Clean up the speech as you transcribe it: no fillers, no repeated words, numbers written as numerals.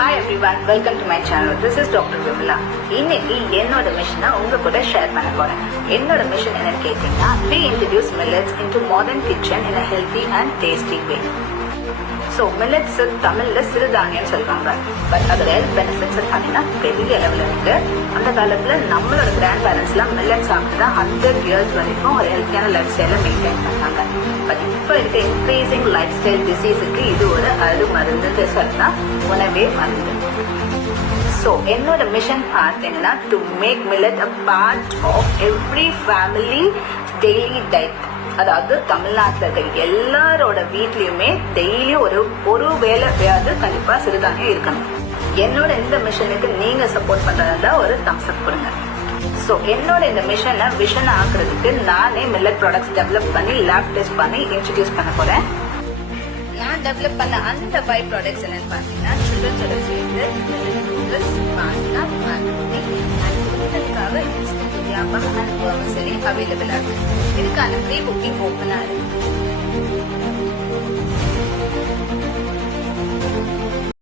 Hi everyone, welcome to my channel. This is Dr. Vimala. இன்னைக்கு என்னோட மிஷனை உங்க கூட ஷேர் பண்ண போறேன். என்னோட மிஷன் என்னன்னு கேட்டீங்கன்னா, reintroduce millets into modern kitchen in a healthy and tasty way. So millets தமிழ்ல சிறுதானியம் சொல்றாங்க. பட் அதோட ஹெல்த் பெனிஃபிட்ஸ் பார்த்தீங்கன்னா பெரிய லெவலில் இருக்கு. அந்த காலத்துல நம்மளோட கிராண்ட் பேரண்ட்ஸ் எல்லாம் மில்லட் சாப்பிட்டு 100 years வரைக்கும் ஒரு ஹெல்த்தியான லைஃப் ஸ்டைலை மெயின்டைன் பண்ணாங்க. பட் இப்போ இருக்க இன்க்ரீசிங் லைஃப் ஸ்டைல் டிசீஸுக்கு இது ஒரு அருமருந்து சொன்னா உணவே மருந்து. ஸோ என்னோட மிஷன் பார்த்தீங்கன்னா, to make millet a part of every family daily diet. அதாவது தமிழ்நாட்டில் இருக்க எல்லாரோட வீட்லயுமே டெய்லியும் ஒரு வேலையாவது கண்டிப்பா சிறுதானியம் இருக்கணும். என்னோட இந்த மிஷனுக்கு நீங்க சப்போர்ட் பண்றதா ஒரு தம்ஸ் அப் கொடுங்க. ஸோ என்னோட இந்த மிஷனை விஷன் ஆக்குறதுக்கு நானே மில்லட் ப்ராடக்ட்ஸ் டெவலப் பண்ணி லேப் டெஸ்ட் பண்ணி இன்ட்ரடியூஸ் பண்ண போறேன். நான் டெவலப் பண்ண அந்த 5 ப்ராடக்ட்ஸ் என்னன்னு பாத்தீங்கன்னா, சில்ட்ரன்ஸோட favourite millet noodles, pasta, macaroni and குழந்தைகளுக்காக இன்ஸ்டன்ட் இடியாப்பம் அண்ட் வெர்மிசெலி அவைலபிளா இருக்கு. இதுக்கான ப்ரீ புக்கிங் ஓப்பனா இருக்கு.